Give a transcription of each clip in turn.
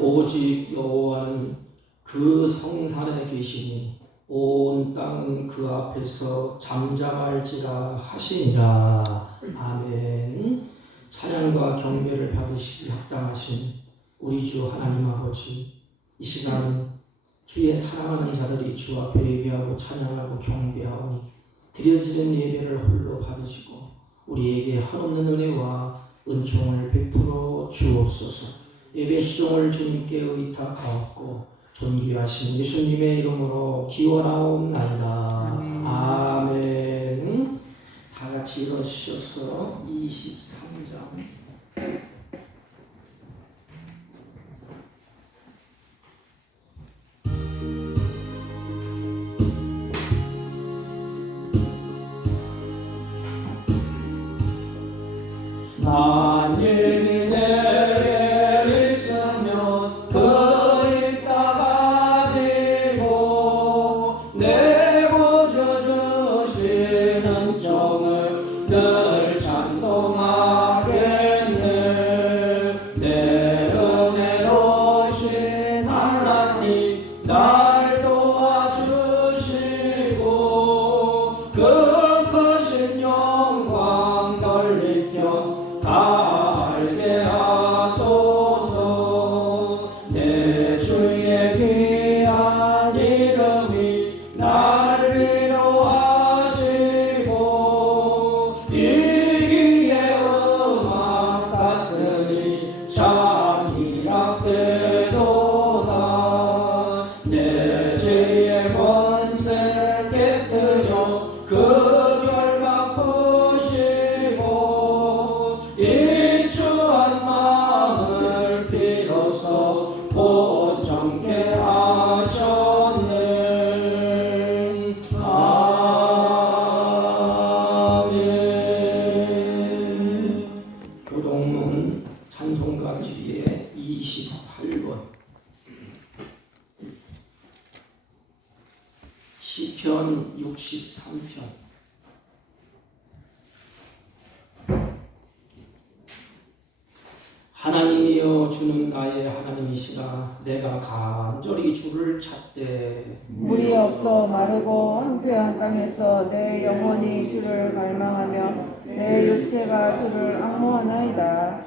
오직 여호와는 그 성산에 계시니 온 땅은 그 앞에서 잠잠할지라 하시니라. 아멘. 찬양과 경배를 받으시기 합당하신 우리 주 하나님 아버지, 이 시간 주의 사랑하는 자들이 주 앞에 예배하고 찬양하고 경배하오니 드려지는 예배를 홀로 받으시고 우리에게 한없는 은혜와 은총을 베풀어 주옵소서. 예배 시종을 주님께 의탁하옵고 존귀하신 예수님의 이름으로 기원하옵나이다. 아멘. 다 같이 일어서셔서 23장 만일이 내게 있으면 그 입 닫아지고 내 구주 주시는 정을 늘 찬송하겠네. 내 은혜로우신 하나님 날 도와주시고 그 크신 영광 넓이편 다 알게 하소서. 내 주의 귀한 이름이 날 위로하시고 이기의 음악 같으니 참 희락되도다. 내 죄의 권세 깨뜨려 그 결박 푸시고 이추한 마음을 비로소 보정케 하셨네. 아멘. 교동문 찬송가 주기의 28번 시편 63편. 하나님이여 주는 나의 하나님이시라. 내가 간절히 주를 찾되 물이 없어 마르고 황폐한 땅에서 내 영혼이 주를 갈망하며 내 육체가 주를 앙모하나이다.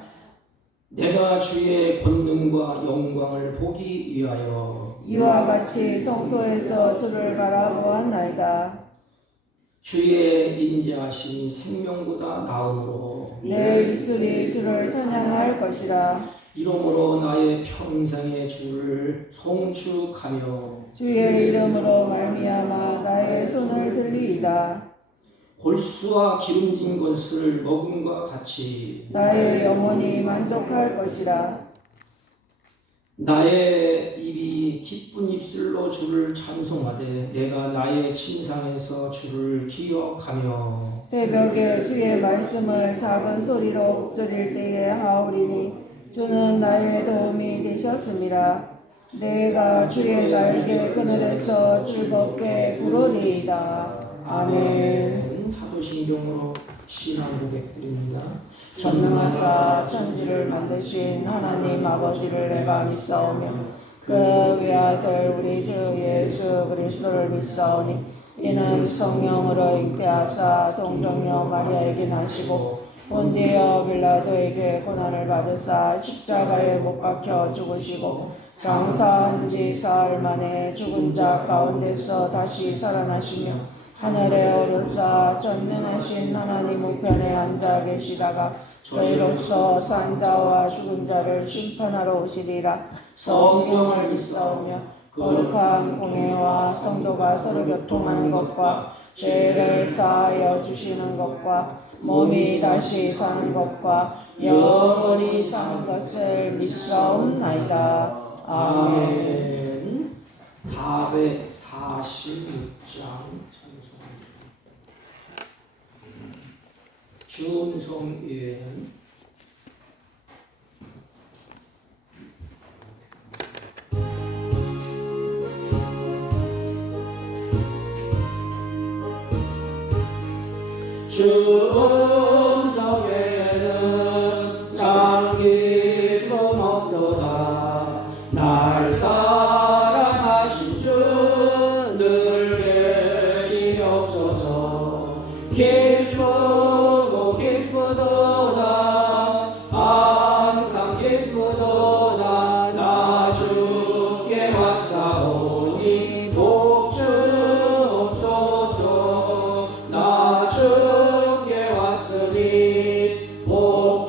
내가 주의 권능과 영광을 보기 위하여 이와 같이 성소에서 주를 바라보았나이다. 주의 인자하심이 생명보다 나음으로 내 입술이 주를 찬양할 것이라. 이러므로 나의 평생의 주를 송축하며 주의 이름으로 말미암아 나의 손을 들리이다. 골수와 기름진 것을 먹음과 같이 나의 영혼이 만족할 것이라. 나의 입이 기쁜 입술로 주를 찬송하되 내가 나의 침상에서 주를 기억하며 새벽에 주의 말씀을 작은 소리로 읊조릴 때에 하오리니 주는 나의 도움이 되셨습니다. 내가 주의 날개 그늘에서 즐겁게 부르리이다. 아멘. 사도신경으로 신앙 고백드립니다. 전능하사 천지를 만드신 하나님 아버지를 내가 믿사오며 그 외아들 우리 주 예수 그리스도를 믿사오니 이는 성령으로 잉태하사 동정녀 마리아에게 나시고 본디오 빌라도에게 고난을 받으사 십자가에 못 박혀 죽으시고 장사한 지 사흘 만에 죽은 자 가운데서 다시 살아나시며 하늘에 오르사 전능하신 하나님 우편에 앉아 계시다가 저희로서 산 자와 죽은 자를 심판하러 오시리라. 성령을 믿사오며 거룩한 공회와 성도가 서로 교통하는 것과 죄를 사하여 주시는 것과 몸이 다시 사는 것과 영원히 사는 것을 믿사옵나이다. 아멘. 446장 준성예는 준성예는 장기쁨 없도다. 날 사랑하신 주 늘 계시옵소서. 기쁘고 기쁘도다. 항상 기쁘도다. 나 주께 왔사오니 복 주옵소서. 나 주께 왔으니 복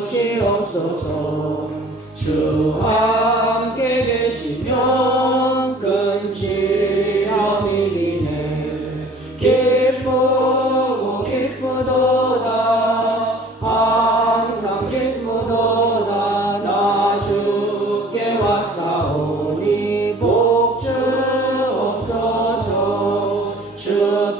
주시옵소서. 주 함께 계시면 근시험이 이네. 기쁘고 기쁘도다. 항상 기쁘도다. 나 주께 왔사오니 복 주옵소서. 주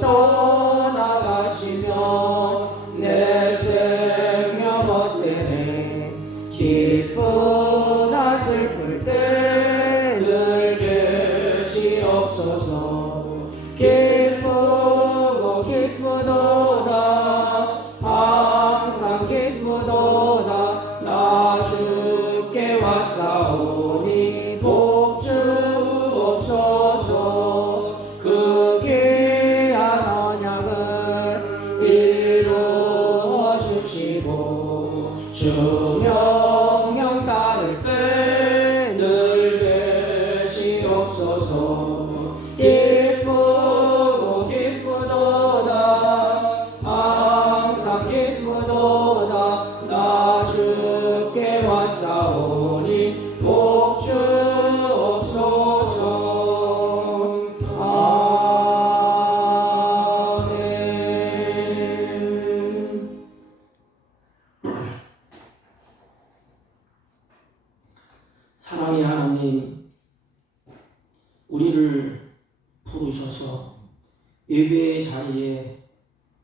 떠나가시면 내 생명 헛되네. 기쁘다 슬플 때 늘 계시옵소서. 기쁘고 기쁘도다. 항상 기쁘도다. 나 주께 왔사오니 복 주옵소서. 그 귀한 언약을 이루어 주시고 주 명령 따를 때 늘 계시옵소서. 기쁘고 기쁘도다. 항상 기쁘도다. 나 주께 왔사오니 복 주옵소서. 아멘. 사랑의 하나님, 우리를 부르셔서 예배의 자리에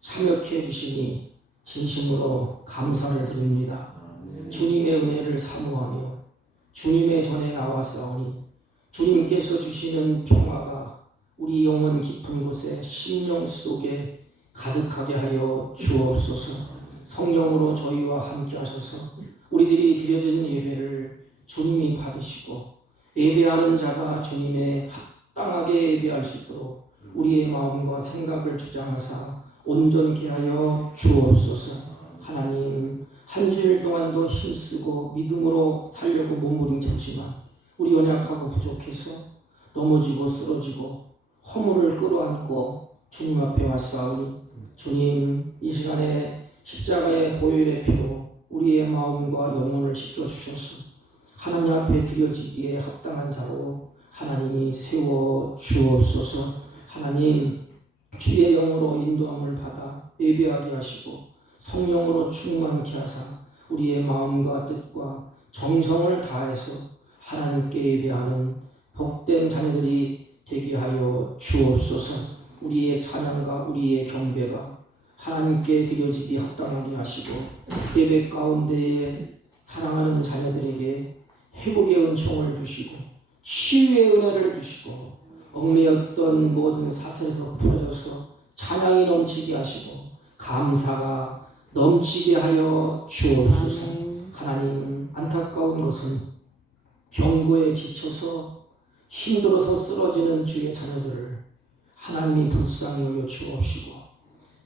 참여해 주시니 진심으로 감사를 드립니다. 주님의 은혜를 사모하며 주님의 전에 나왔사오니 주님께서 주시는 평화가 우리 영혼 깊은 곳에 심령 속에 가득하게 하여 주옵소서. 성령으로 저희와 함께 하셔서 우리들이 드려진 예배를 주님이 받으시고 예배하는 자가 주님의 합당하게 예배할 수 있도록 우리의 마음과 생각을 주장하사 온전케 하여 주옵소서. 하나님, 한 주일 동안도 힘쓰고 믿음으로 살려고 몸부림쳤지만 우리 연약하고 부족해서 넘어지고 쓰러지고 허물을 끌어안고 주님 앞에 왔사오니 주님, 이 시간에 십자가의 보혈의 피로 우리의 마음과 영혼을 씻겨주셔서 하나님 앞에 드려지기에 합당한 자로 하나님이 세워 주옵소서. 하나님, 주의 영으로 인도함을 받아 예배하게 하시고 성령으로 충만케 하사 우리의 마음과 뜻과 정성을 다해서 하나님께 예배하는 복된 자녀들이 되게 하여 주옵소서. 우리의 찬양과 우리의 경배가 하나님께 드려지기 합당하게 하시고 예배 가운데에 사랑하는 자녀들에게 회복의 은총을 주시고 치유의 은혜를 주시고 얽매였던 모든 사슬에서 풀어져서 찬양이 넘치게 하시고 감사가 넘치게 하여 주옵소서. 하나님, 안타까운 것은 병고에 지쳐서 힘들어서 쓰러지는 주의 자녀들을 하나님이 불쌍히 여겨 주옵시고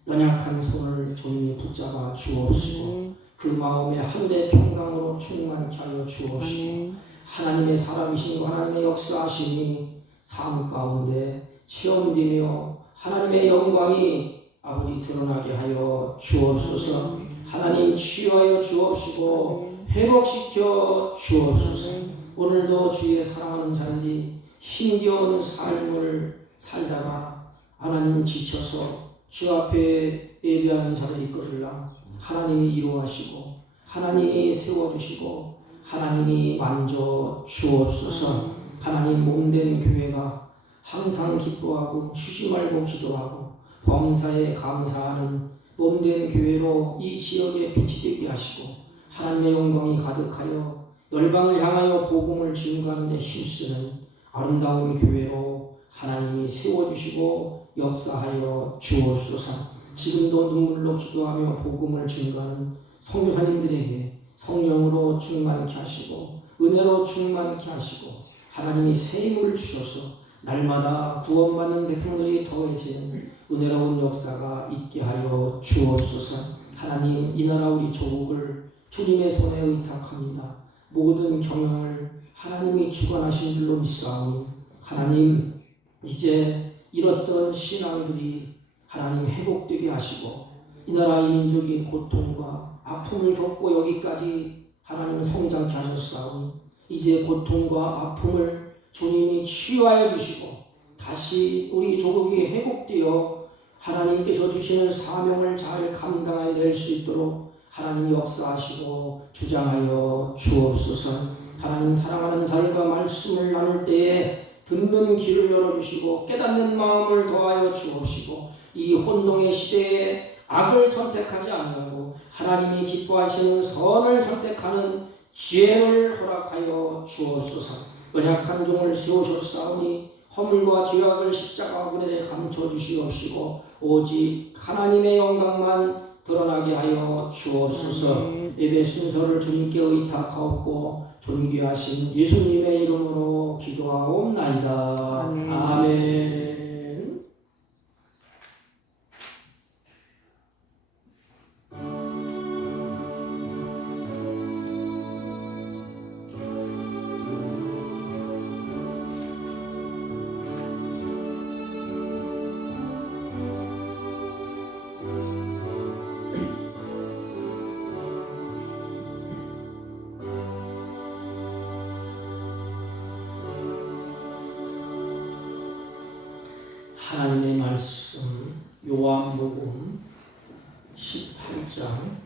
연약한 손을 주님이 붙잡아 주옵시고 그 마음에 하늘의 평강으로 충만케 하여 주옵시고 하나님의 사람이신 하나님의 역사하심이 삶 가운데 체험되며 하나님의 영광이 아버지 드러나게 하여 주옵소서. 하나님, 치유하여 주옵시고 회복시켜 주옵소서. 오늘도 주의 사랑하는 자들이 힘겨운 삶을 살다가 하나님 지쳐서 주 앞에 예배하는 자들이 있거들라 하나님이 이루하시고 하나님이 세워주시고 하나님이 만져 주옵소서. 하나님 몸된 교회가 항상 기뻐하고 쉬지 말고 기도하고 범사에 감사하는 몸된 교회로 이 지역에 빛이 되게 하시고 하나님의 영광이 가득하여 열방을 향하여 복음을 증거하는 데 힘쓰는 아름다운 교회로 하나님이 세워주시고 역사하여 주옵소서. 지금도 눈물로 기도하며 복음을 증거하는 선교사님들에게 성령으로 충만케 하시고 은혜로 충만케 하시고 하나님이 새 힘을 주셔서 날마다 구원받는 백성들이 더해지는 은혜로운 역사가 있게 하여 주옵소서. 하나님, 이 나라 우리 조국을 주님의 손에 의탁합니다. 모든 경영을 하나님이 주관하신 줄로 믿사오니 하나님, 이제 잃었던 신앙들이 하나님 회복되게 하시고 이 나라 이 민족이 고통과 아픔을 겪고 여기까지 하나님 성장케 하셨사오니 이제 고통과 아픔을 주님이 치유하여 주시고 다시 우리 조국이 회복되어 하나님께서 주시는 사명을 잘 감당해 낼 수 있도록 하나님 역사하시고 주장하여 주옵소서. 하나님, 사랑하는 자들과 말씀을 나눌 때에 듣는 귀를 열어주시고 깨닫는 마음을 더하여 주옵시고 이 혼동의 시대에 악을 선택하지 아니하고 하나님이 기뻐하시는 선을 선택하는 지혜를 허락하여 주옵소서. 연약한 종을 세우셨사오니 허물과 죄악을 십자가 그늘에 감춰주시옵시고 오직 하나님의 영광만 드러나게 하여 주옵소서. 예배 순서를 주님께 의탁하옵고 존귀하신 예수님의 이름으로 기도하옵나이다. 아멘. 하나님의 말씀 요한복음 18장,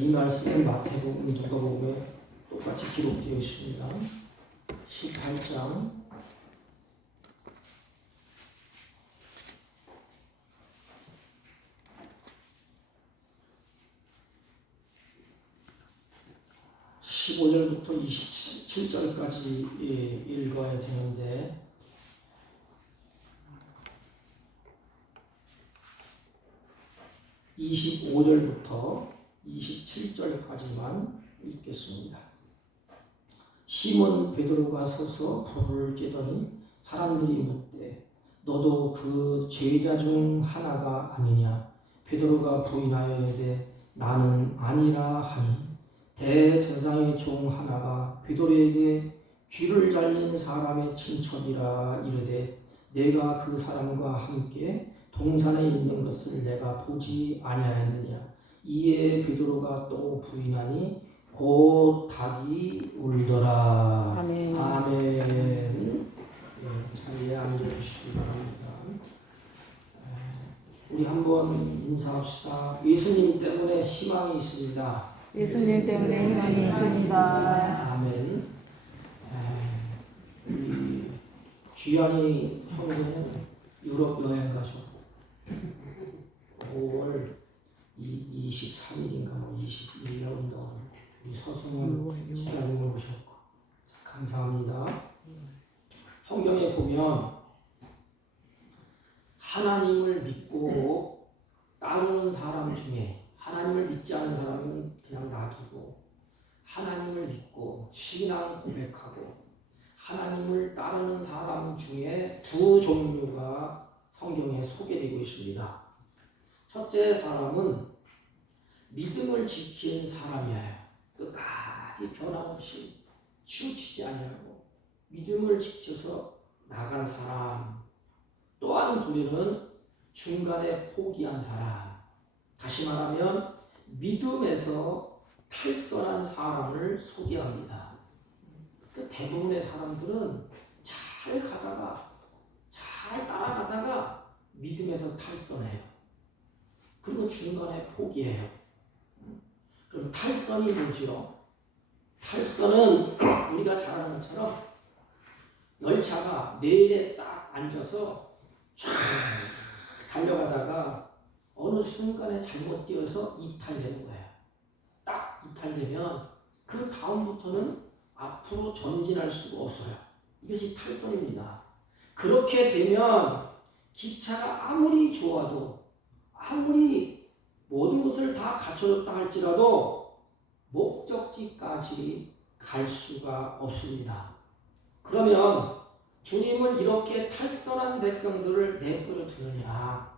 이 말씀은 마태복음, 누가복음에 똑같이 기록되어 있습니다. 18장 15절부터 27절까지 읽어야 되는데 25절부터 27절까지만 읽겠습니다. 시몬 베드로가 서서 불을 쬐더니 사람들이 묻되 너도 그 제자 중 하나가 아니냐? 베드로가 부인하여 이르되 나는 아니라 하니 대제사장의 종 하나가 베드로에게 귀를 잘린 사람의 친척이라 이르되 내가 그 사람과 함께 동산에 있는 것을 내가 보지 아니하였느냐? 이에 베드로가 또 부인하니 곧 닭이 울더라. 아멘. 아멘. 자리에 앉아주시기 바랍니다. 우리 한번 인사합시다. 예수님 때문에 희망이 있습니다. 예수님 때문에 희망이 있습니다. 아멘. 우리 귀한이 형제는 유럽 여행 가셨고 5월 23일인가 21일에 온다고 우리 서승원 시장님을 오셨고 감사합니다. 성경에 보면 하나님을 믿고 따르는 사람 중에 하나님을 믿지 않는 사람은 그냥 놔두고 하나님을 믿고 신앙 고백하고 하나님을 따르는 사람 중에 두 종류가 성경에 소개되고 있습니다. 첫째 사람은 믿음을 지킨 사람이에요. 끝까지 변함없이 치우치지 아니하고 믿음을 지켜서 나간 사람. 또 한 부류는 중간에 포기한 사람. 다시 말하면 믿음에서 탈선한 사람을 소개합니다. 대부분의 사람들은 잘 가다가 잘 따라가다가 믿음에서 탈선해요. 그리고 중간에 포기해요. 그럼 탈선이 뭐지요? 탈선은 우리가 잘 아는 것처럼 열차가 레일에 딱 앉아서 쫙 달려가다가 어느 순간에 잘못 뛰어서 이탈되는 거야. 딱 이탈되면 그 다음부터는 앞으로 전진할 수가 없어요. 이것이 탈선입니다. 그렇게 되면 기차가 아무리 좋아도 아무리 모든 것을 다 갖춰졌다 할지라도 목적지까지 갈 수가 없습니다. 그러면 주님은 이렇게 탈선한 백성들을 내버려 두느냐?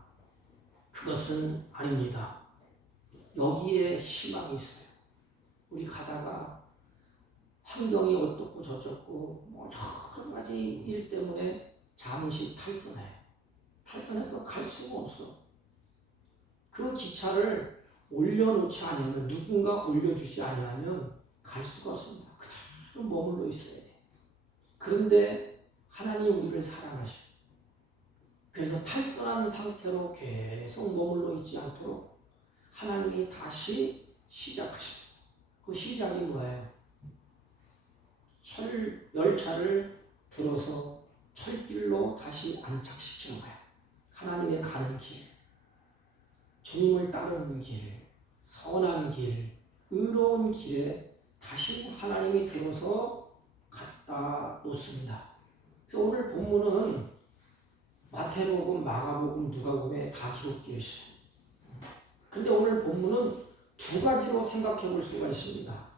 그것은 아닙니다. 여기에 희망이 있어요. 우리 가다가 환경이 어떻고 저쩌고 뭐 여러 가지 일 때문에 잠시 탈선해. 탈선해서 갈 수가 없어. 그 기차를 올려놓지 않으면, 누군가 올려주지 않으면 갈 수가 없습니다. 그대로 머물러 있어야 돼. 그런데 하나님 우리를 사랑하셔. 그래서 탈선한 상태로 계속 머물러 있지 않도록 하나님이 다시 시작하십니다. 그 시작이 뭐예요? 열차를 들어서 철길로 다시 안착시키는 거예요. 하나님의 가는 길, 주님을 따르는 길, 선한 길, 의로운 길에 다시 하나님이 들어서 갖다 놓습니다. 그래서 오늘 본문은 마태복음, 마가복음, 누가복음에 다 기록되어 있어요. 그런데 오늘 본문은 두 가지로 생각해 볼 수가 있습니다.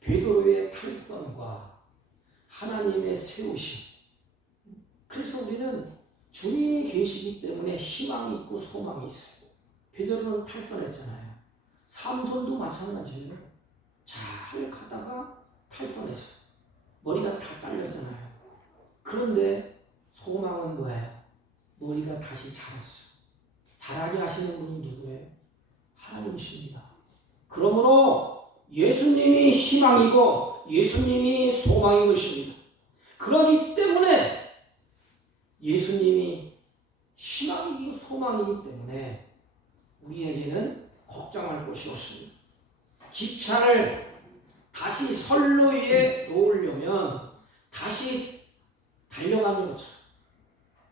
베드로의 탈선과 하나님의 세우심. 그래서 우리는 주님이 계시기 때문에 희망이 있고 소망이 있어요. 베드로는 탈선했잖아요. 삼손도 마찬가지예요. 잘 가다가 탈선했어요. 머리가 다 잘렸잖아요. 그런데 소망은 뭐예요? 머리가 다시 자랐어요. 자라게 하시는 분이 누구예요? 하나님이십니다. 그러므로 예수님이 희망이고 예수님이 소망인 것입니다. 그러기 때문에 예수님이 희망이고 소망이기 때문에 우리에게는 걱정할 것이 없습니다. 기차를 다시 선로 위에 놓으려면 다시 달려가는 것처럼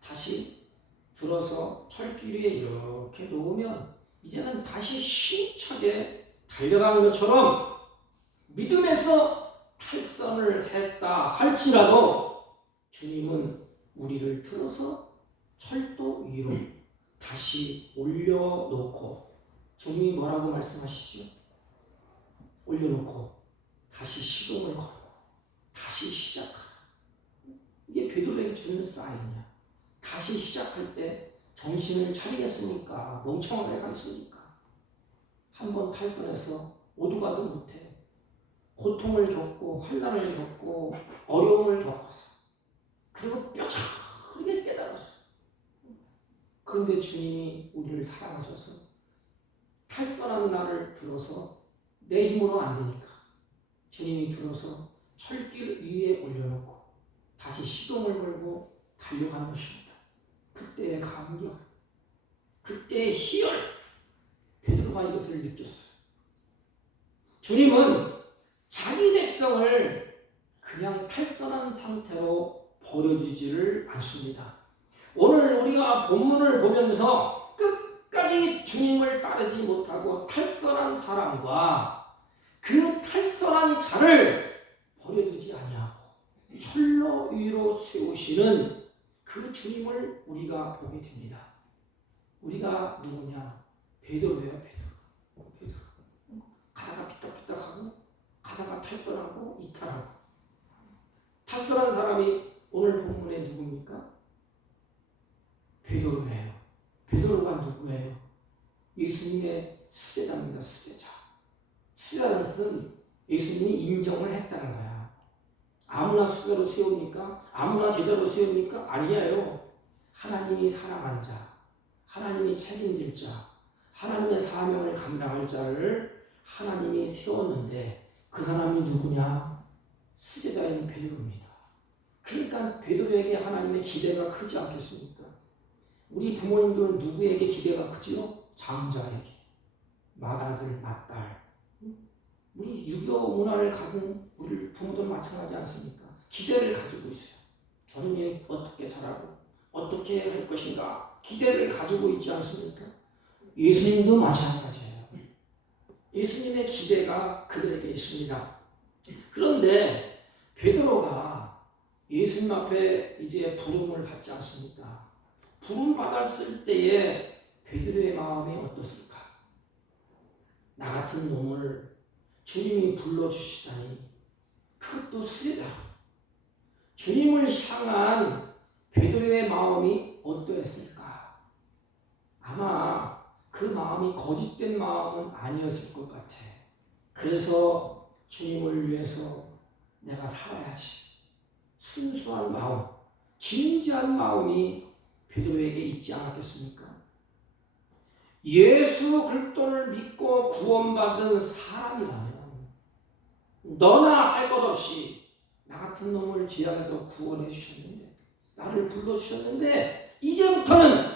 다시 들어서 철길 위에 이렇게 놓으면 이제는 다시 힘차게 달려가는 것처럼 믿음에서 탈선을 했다 할지라도 주님은 우리를 들어서 철도 위로 다시 올려놓고, 주님이 뭐라고 말씀하시죠? 올려놓고 다시 시동을 걸고 다시 시작하라. 이게 베드로에게 주는 사인이야. 다시 시작할 때 정신을 차리겠습니까? 멍청하게 가겠습니까? 한번 탈선해서 오도 가도 못해. 고통을 겪고 환난을 겪고 어려움을 겪어서 그리고 뼈저리게 깨달았어. 그런데 주님이 우리를 사랑하셔서 탈선한 나를 들어서, 내 힘으로 안 되니까 주님이 들어서 철길 위에 올려놓고 다시 시동을 걸고 달려가는 것입니다. 그때의 감격, 그때의 희열, 베드로가 이것을 느꼈어요. 주님은 자기 백성을 그냥 탈선한 상태로 버려두지를 않습니다. 오늘 우리가 본문을 보면서 끝까지 주님을 따르지 못하고 탈선한 사람과 그 탈선한 자를 버려두지 아니하고 철로 위로 세우시는 그 주님을 우리가 보게 됩니다. 우리가 누구냐? 베드로예요, 베드로. 가다가 삐딱삐딱하고 가다가 탈선하고 이탈하고. 탈선한 사람이 오늘 본문에 누굽니까? 베드로예요. 베드로가 누구예요? 예수님의 수제자입니다. 수제자. 수제자는 것은 예수님이 인정을 했다는 거야. 아무나 수제자로 세웁니까? 아무나 제자로 세웁니까? 아니에요. 하나님이 사랑한 자, 하나님이 책임질 자, 하나님의 사명을 감당할 자를 하나님이 세웠는데 그 사람이 누구냐? 수제자인 베드로입니다. 그러니까 베드로에게 하나님의 기대가 크지 않겠습니까? 우리 부모님들은 누구에게 기대가 크지요? 장자에게, 맏아들, 맏딸. 우리 유교 문화를 가진 우리 부모들 마찬가지 않습니까? 기대를 가지고 있어요. 저놈이 어떻게 자라고 어떻게 할 것인가 기대를 가지고 있지 않습니까? 예수님도 마찬가지예요. 예수님의 기대가 그들에게 있습니다. 그런데 베드로가 예수님 앞에 이제 부름을 받지 않습니까? 부름 받았을 때에 베드로의 마음이 어떻습니까? 나 같은 놈을 주님이 불러주시다니, 그것도 수레다로. 주님을 향한 베드로의 마음이 어떠했을까? 아마 그 마음이 거짓된 마음은 아니었을 것 같아. 그래서 주님을 위해서 내가 살아야지. 순수한 마음, 진지한 마음이 베드로에게 있지 않았겠습니까? 예수 그리스도를 믿고 구원받은 사람이라면 너나 할 것 없이 나 같은 놈을 죄악에서 구원해 주셨는데, 나를 불러주셨는데, 이제부터는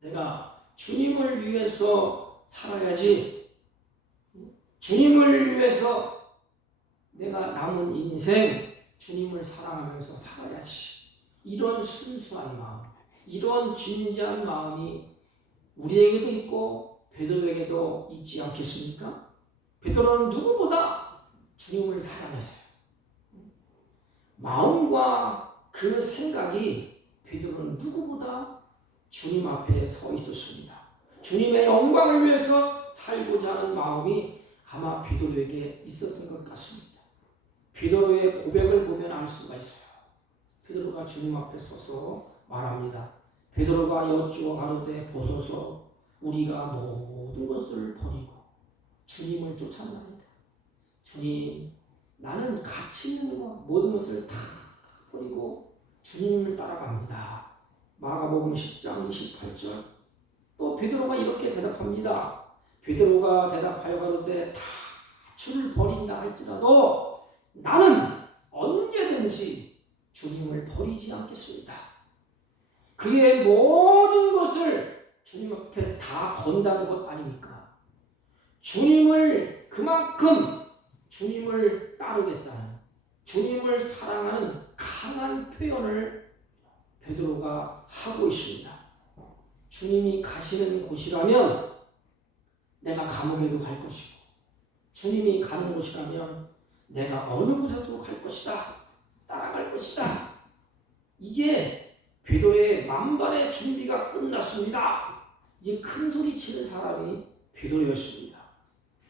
내가 주님을 위해서 살아야지. 주님을 위해서 내가 남은 인생 주님을 사랑하면서 살아야지. 이런 순수한 마음, 이런 진지한 마음이 우리에게도 있고 베드로에게도 있지 않겠습니까? 베드로는 누구보다 주님을 사랑했어요. 마음과 그 생각이 베드로는 누구보다 주님 앞에 서 있었습니다. 주님의 영광을 위해서 살고자 하는 마음이 아마 베드로에게 있었던 것 같습니다. 베드로의 고백을 보면 알 수가 있어요. 베드로가 주님 앞에 서서 말합니다. 베드로가 여쭈어 가로되 보소서, 우리가 모든 것을 버리고 주님을 쫓아나이다. 주님, 나는 가치 있는 것 모든 것을 다 버리고 주님을 따라갑니다. 마가복음 10장 28절. 또 베드로가 이렇게 대답합니다. 베드로가 대답하여 가로되 다 주를 버린다 할지라도 나는 언제든지 주님을 버리지 않겠습니다. 그의 모든 것을 주님 앞에 다 건다는 것 아닙니까? 주님을 그만큼 주님을 따르겠다는, 주님을 사랑하는 강한 표현을 베드로가 하고 있습니다. 주님이 가시는 곳이라면 내가 감옥에도 갈 것이고, 주님이 가는 곳이라면 내가 어느 곳에도 갈 것이다. 따라갈 것이다. 이게 베드로의 만반의 준비가 끝났습니다. 이제 큰 소리 치는 사람이 베드로였습니다.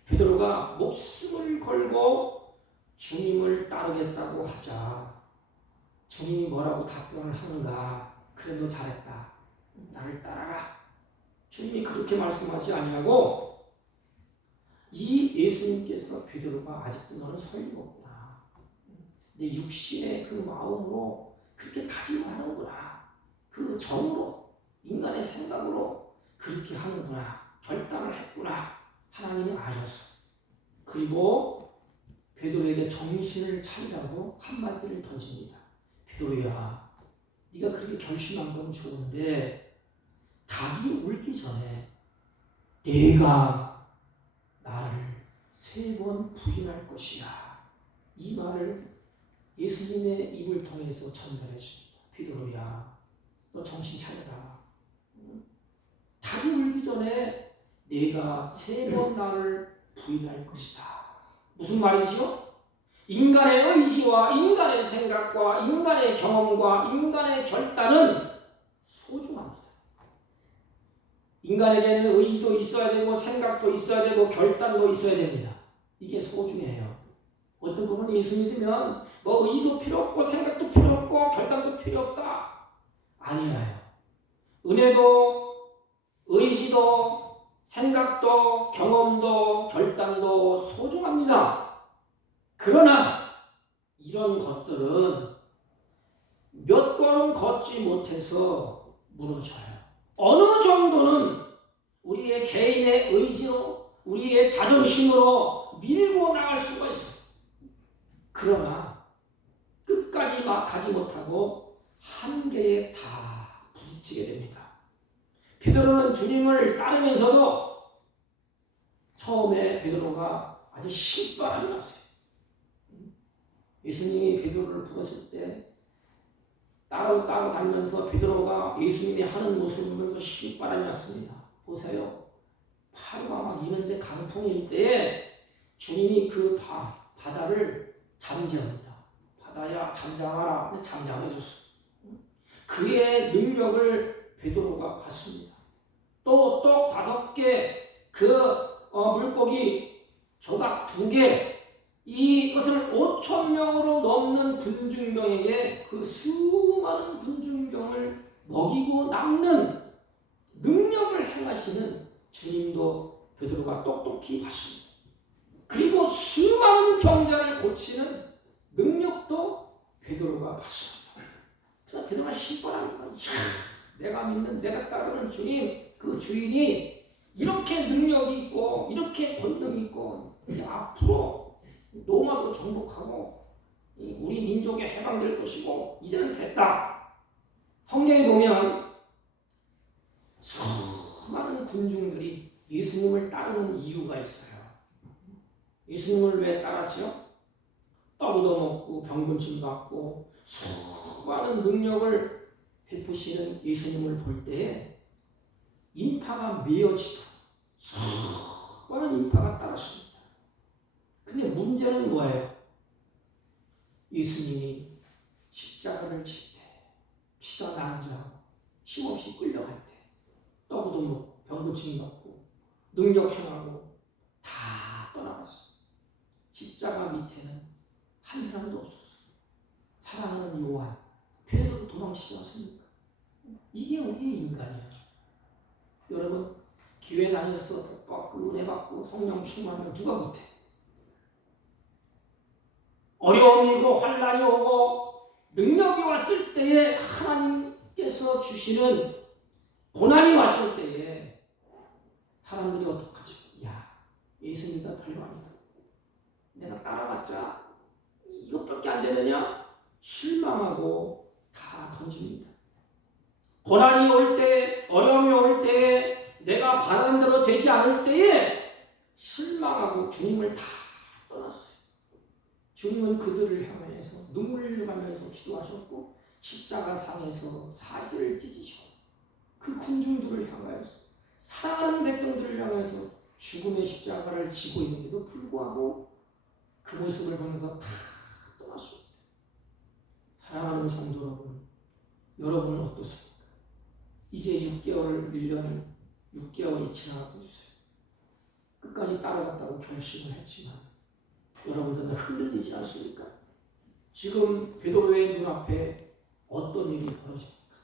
베드로가 목숨을 걸고 주님을 따르겠다고 하자 주님이 뭐라고 답변을 하는가? 그래, 너 잘했다. 나를 따라라. 주님이 그렇게 말씀하지 아니하고 이 예수님께서 베드로가 아직도 너는 설리없구나. 내 육신의 그 마음으로 그렇게 다짐하는구나. 그 정으로, 인간의 생각으로 그렇게 하는구나. 결단을 했구나. 하나님이 아셨어. 그리고 베드로에게 정신을 차리라고 한마디를 던집니다. 베드로야, 네가 그렇게 결심한 건 좋은데 닭이 울기 전에 네가 나를 3번 부인할 것이야. 이 말을 예수님의 입을 통해서 전달해 줍니다. 베드로야, 너 정신 차려라. 닭이 울기 전에 네가 3번 나를 부인할 것이다. 무슨 말이지요? 인간의 의지와 인간의 생각과 인간의 경험과 인간의 결단은 소중합니다. 인간에게는 의지도 있어야 되고 생각도 있어야 되고 결단도 있어야 됩니다. 이게 소중해요. 어떤 분은 예수 믿으면 뭐 의지도 필요 없고 생각도 필요 없고 결단도 필요 없다. 아니에요. 은혜도 의지도 생각도 경험도 결단도 소중합니다. 그러나 이런 것들은 몇 걸음 걷지 못해서 무너져요. 어느 정도는 우리의 개인의 의지로, 우리의 자존심으로 밀고 나갈 수가 있어요. 그러나 끝까지 막 가지 못하고 한계에 다 부딪히게 됩니다. 베드로는 주님을 따르면서도 처음에 베드로가 아주 신바람이 났어요. 예수님이 베드로를 부르실 때 따라다니면서 베드로가 예수님이 하는 모습을 보면서 신바람이 왔습니다. 보세요. 파도가 막 이는데 강풍일 때에 주님이 그 바다를 잠재합니다. 바다야 잠잠하라. 근데 잠잠해졌어. 그의 능력을 베드로가 봤습니다. 또 떡 5개, 그 물고기 조각 2개, 이것을 5,000명으로 넘는 군중병에게 그 수많은 군중병을 먹이고 남는 능력을 행하시는 주님도 베드로가 똑똑히 봤습니다. 그리고 수많은 병자를 고치는 능력도 베드로가 봤습니다. 그래서 베드로가 신바람이다. 내가 믿는, 내가 따르는 주님, 그 주인이 이렇게 능력이 있고 이렇게 권능이 있고 이제 앞으로 로마도 정복하고 우리 민족에 해방될 것이고 이제는 됐다. 성경에 보면 수많은 군중들이 예수님을 따르는 이유가 있어요. 예수님을 왜 따랐죠? 떡 얻어먹고 병곤증 받고 수많은 능력을 베푸시는 예수님을 볼 때에 인파가 메어지도록 수많은 인파가 따랐습니다. 근데 문제는 뭐예요? 예수님이 십자가를 질 때, 피가 난자하고 힘없이 끌려갈 때, 떡 얻어먹고 병곤증 받고 능력 행하고 다 떠나갔어. 십자가 밑에는 한 사람도 없었어. 사랑하는 요한, 베드로 도망치지 않습니까? 이게 우리의 인간이야. 여러분, 교회 다녀서 복받고 은혜 받고 성령 충만하면 누가 못해? 어려움이 오고 환난이 오고 능력이 왔을 때에 하나님께서 주시는 고난이 왔을 때에 사람들이 어떡하지? 야, 예수님이다 별거 아니다. 내가 따라봤자 이것밖에 안 되느냐? 실망하고 다 던집니다. 고난이 올 때, 어려움이 올 때에 내가 바라는 대로 되지 않을 때에 실망하고 주님을 다 떠났어요. 주님은 그들을 향해서 눈물을 흘리면서 기도하셨고 십자가상에서 사실을 찢으시고 그 군중들을 향하여서 사랑하는 백성들을 향해서 죽음의 십자가를 지고 있는데도 불구하고 그 모습을 보면서 다 떠났습니다. 사랑하는 성도 여러분, 여러분은 어떻습니까? 이제 1년 6개월이 지나고 있어요. 끝까지 따라갔다고 결심을 했지만 여러분들은 흔들리지 않습니까? 지금 베드로의 눈앞에 어떤 일이 벌어집니까?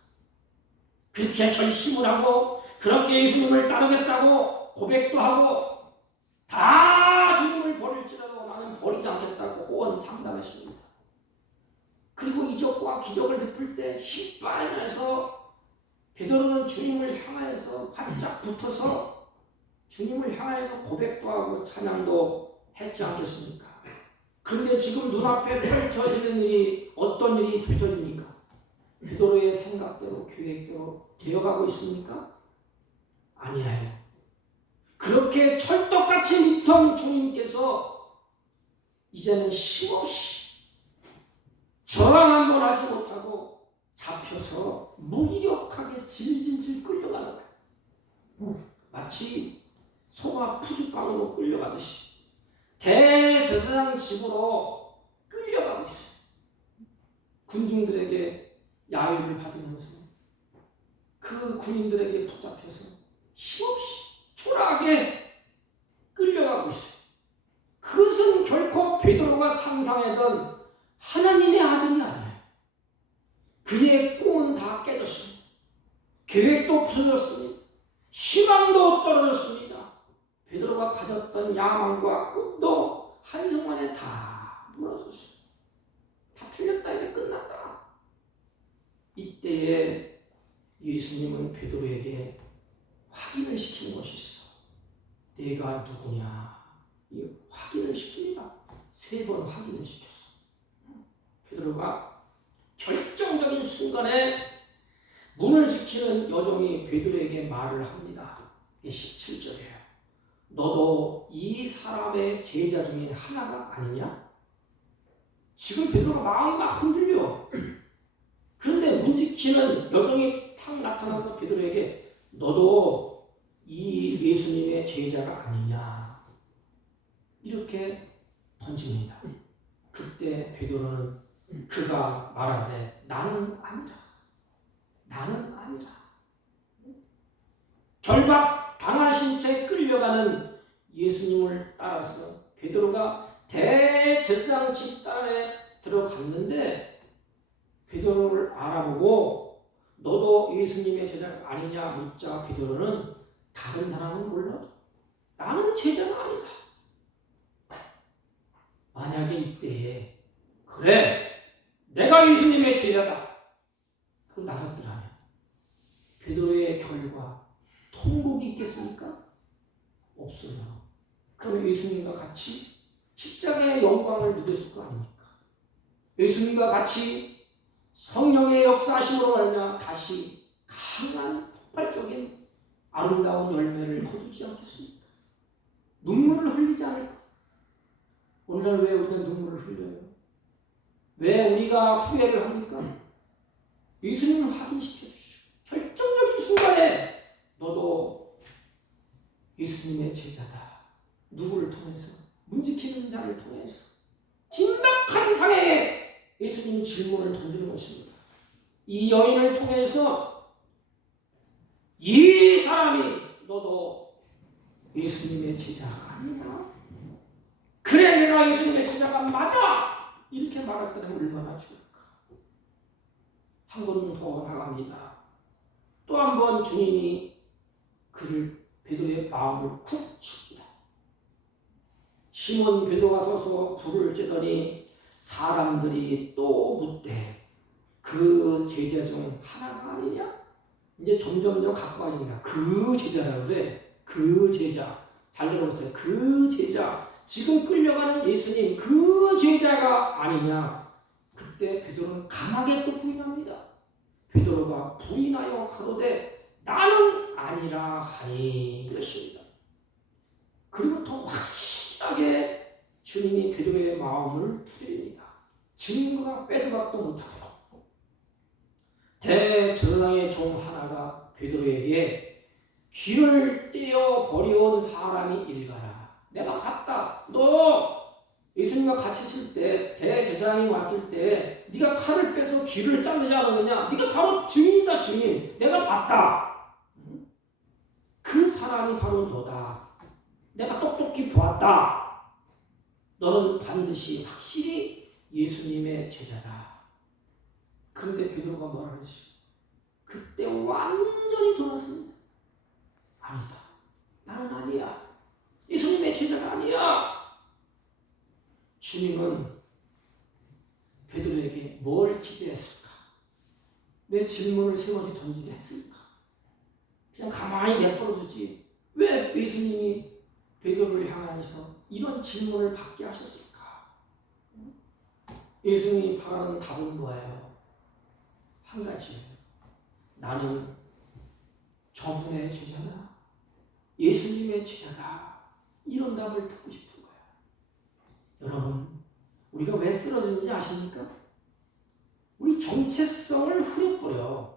그렇게 결심을 하고 그렇게 예수님을 따르겠다고 고백도 하고 다 주님을 버릴지라도 나는 버리지 않겠다고 호언 장담했습니다. 그리고 이적과 기적을 베풀 때 힘빨면서 베드로는 주님을 향하여서 바짝 붙어서 주님을 향하여서 고백도 하고 찬양도 했지 않겠습니까? 그런데 지금 눈앞에 펼쳐지는 일이 어떤 일이 펼쳐집니까? 베드로의 생각대로 계획대로 되어가고 있습니까? 아니에요. 그렇게 철떡같이 믿던 주님께서 이제는 힘없이 저항 한번 하지 못하고 잡혀서 무기력하게 질질질 끌려가는 거예요. 마치 소가 푸죽강으로 끌려가듯이 대제사장 집으로 끌려가고 있어요. 군중들에게 야유를 받으면서 그 군인들에게 붙잡혀서 힘없이 초라하게 끌려가고 있어요. 그것은 결코 베드로가 상상하던 하나님의 아들이 아니에요. 그의 꿈은 다 깨졌습니다. 계획도 부서졌습니다. 희망도 떨어졌습니다. 베드로가 가졌던 야망과 꿈도 한순간에 다 무너졌어요. 다 틀렸다. 이제 끝났다. 이때에 예수님은 베드로에게 확인을 시킨 것이 있어. 내가 누구냐? 이 확인을 시킵니다. 3번 확인을 시켰어. 베드로가 결정적인 순간에 문을 지키는 여종이 베드로에게 말을 합니다. 이게 17절이에요. 너도 이 사람의 제자 중에 하나가 아니냐? 지금 베드로가 마음이 막 흔들려. 그런데 문지키는 여종이 탁 나타나서 베드로에게 너도 이 예수님의 제자가 아니냐 이렇게 던집니다. 그때 베드로는 그가 말하되 나는 아니라 나는 아니라 결박 당하신 채 끌려가는 예수님을 따라서 베드로가 대제사장 집단에 들어갔는데 베드로를 알아보고 너도 예수님의 제자가 아니냐 묻자 베드로는 다른 사람은 몰라도 나는 제자가 아니다. 만약에 이때에 그래 내가 예수님의 제자다 그 나섰더라면 베드로의 결과 통곡이 있겠습니까? 없어요. 그럼 예수님과 같이 십자가의 영광을 누렸을 거 아닙니까? 예수님과 같이 성령의 역사하심으로 말미암아 다시 강한 폭발적인 아름다운 열매를 거두지 않겠습니까? 눈물을 흘리지 않을까? 오늘날 왜 우리가 눈물을 흘려요? 왜 우리가 후회를 합니까? 예수님을 확인시켜 주시오. 결정적인 순간에 너도 예수님의 제자다. 누구를 통해서? 문지키는 자를 통해서 긴박한 상해에 예수님이 질문을 던지는 것입니다. 이 여인을 통해서 이 사람이 너도 예수님의 제자가 아니냐? 그래 내가 예수님의 제자가 맞아! 이렇게 말할 때는 얼마나 좋을까? 한 번 더 나갑니다. 또 한 번 주님이 그를 베드로의 마음을 쿡 칩니다. 시몬 베드로가 서서 불을 쬐더니 사람들이 또 묻되 그 제자 중 하나가 아니냐? 이제 점점점 가까워집니다. 그 제자라고 그래. 그 제자. 잘 들어보세요. 그 제자. 지금 끌려가는 예수님 그 제자가 아니냐. 그때 베드로는 강하게 또 부인합니다. 베드로가 부인하여 가로되 나는 아니라 하니 그랬습니다. 그리고 더 확실하게 주님이 베드로의 마음을 두드립니다. 증거가 빼도 박도 못하도록. 대제사장의 종 하나가 베드로에게 귀를 떼어 버려온 사람이 일가라. 내가 봤다. 너 예수님과 같이 있을 때 대제사장이 왔을 때 네가 칼을 빼서 귀를 자르지 않았느냐? 네가 바로 증인이다 증인. 내가 봤다. 그 사람이 바로 너다. 내가 똑똑히 보았다. 너는 반드시 확실히 예수님의 제자다. 그런데 베드로가 뭐라 그러지? 그때 완전히 돌아섭니다. 아니다. 나는 아니야. 예수님의 제자가 아니야. 주님은 베드로에게 뭘 기대했을까? 왜 질문을 세 가지 던지게 했을까? 그냥 가만히 내버려두지. 왜 예수님이 베드로를 향하여서 이런 질문을 받게 하셨을까? 예수님이 바라는 답은 뭐예요? 한 가지예요. 나는 저분의 제자다. 예수님의 제자다. 이런 답을 듣고 싶은 거예요. 여러분, 우리가 왜 쓰러지는지 아십니까? 우리 정체성을 흐려버려.